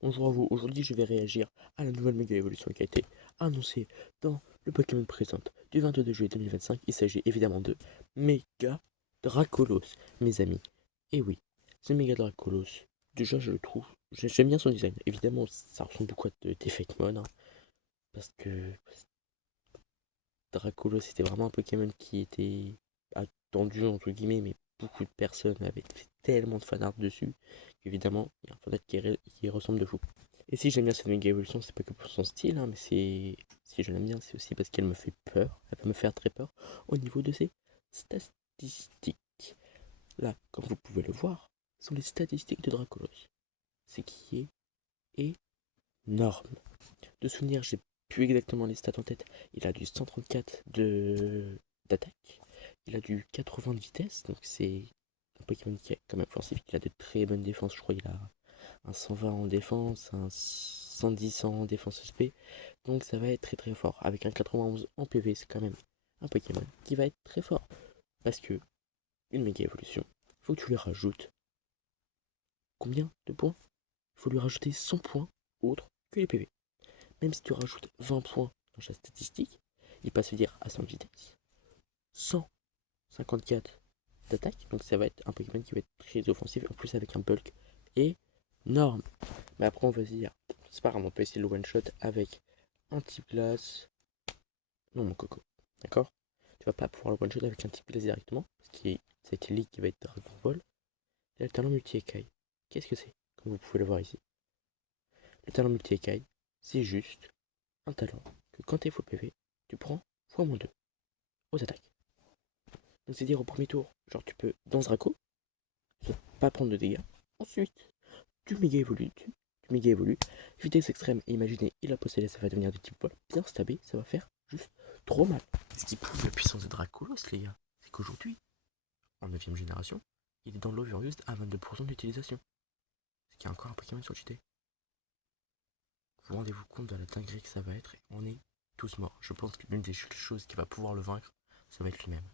Bonjour à vous, aujourd'hui je vais réagir à la nouvelle méga évolution qui a été annoncée dans le Pokémon Present du 22 juillet 2025. Il s'agit évidemment de Mega Dracolos, mes amis. Et oui, ce Mega Dracolos, déjà je le trouve, j'aime bien son design. Évidemment, ça ressemble beaucoup à des Fakemon, hein, parce que Dracolos c'était vraiment un Pokémon qui était attendu entre guillemets, mais beaucoup de personnes avaient fait tellement de fanart dessus qu'évidemment, il y a un fanart qui ressemble de fou. Et si j'aime bien cette méga évolution, c'est pas que pour son style, hein, mais c'est. Si je l'aime bien, c'est aussi parce qu'elle me fait peur. Elle peut me faire très peur au niveau de ses statistiques. Là, comme vous pouvez le voir, sont les statistiques de Dracolos. Ce qui est énorme. De souvenir, j'ai plus exactement les stats en tête. Il a du 134 d'attaque. Il a du 80 de vitesse, donc c'est un Pokémon qui est quand même offensif. Il a de très bonnes défenses, je crois. Il a un 120 en défense, un 110 en défense SP. Donc ça va être très très fort. Avec un 91 en PV, c'est quand même un Pokémon qui va être très fort. Parce que une méga évolution, faut que tu lui rajoutes combien de points? Il faut lui rajouter 100 points autres que les PV. Même si tu rajoutes 20 points dans sa statistique, il passe dire à 100 de vitesse, 154 d'attaque. Donc ça va être un Pokémon qui va être très offensif. En plus avec un bulk énorme. Mais après on va se dire, c'est pas grave, on peut essayer le one shot avec un type glace. Non mon coco, d'accord? Tu vas pas pouvoir le one shot avec un type glace directement, parce que ça a été leak qui va être Dragon Ball. Et le talent multi-écaille, qu'est-ce que c'est? Comme vous pouvez le voir ici. Le talent multi-écaille, c'est juste un talent que quand t'es full PV, tu prends x-2 aux attaques. Donc c'est-à-dire au premier tour, genre tu peux, dans ce Draco, pas prendre de dégâts. Ensuite, tu méga évolues, tu méga évolues. Vitesse extrême, et imaginez, il a possédé, ça va devenir de type vol. Bien stabé, ça va faire juste trop mal. Ce qui prouve la puissance de Dracolos, les gars, c'est qu'aujourd'hui, en 9ème génération, il est dans l'Overused à 22% d'utilisation. Ce qui est encore un Pokémon sur JT. Vous rendez-vous compte de la dinguerie que ça va être et on est tous morts. Je pense que l'une des choses qui va pouvoir le vaincre, ça va être lui-même.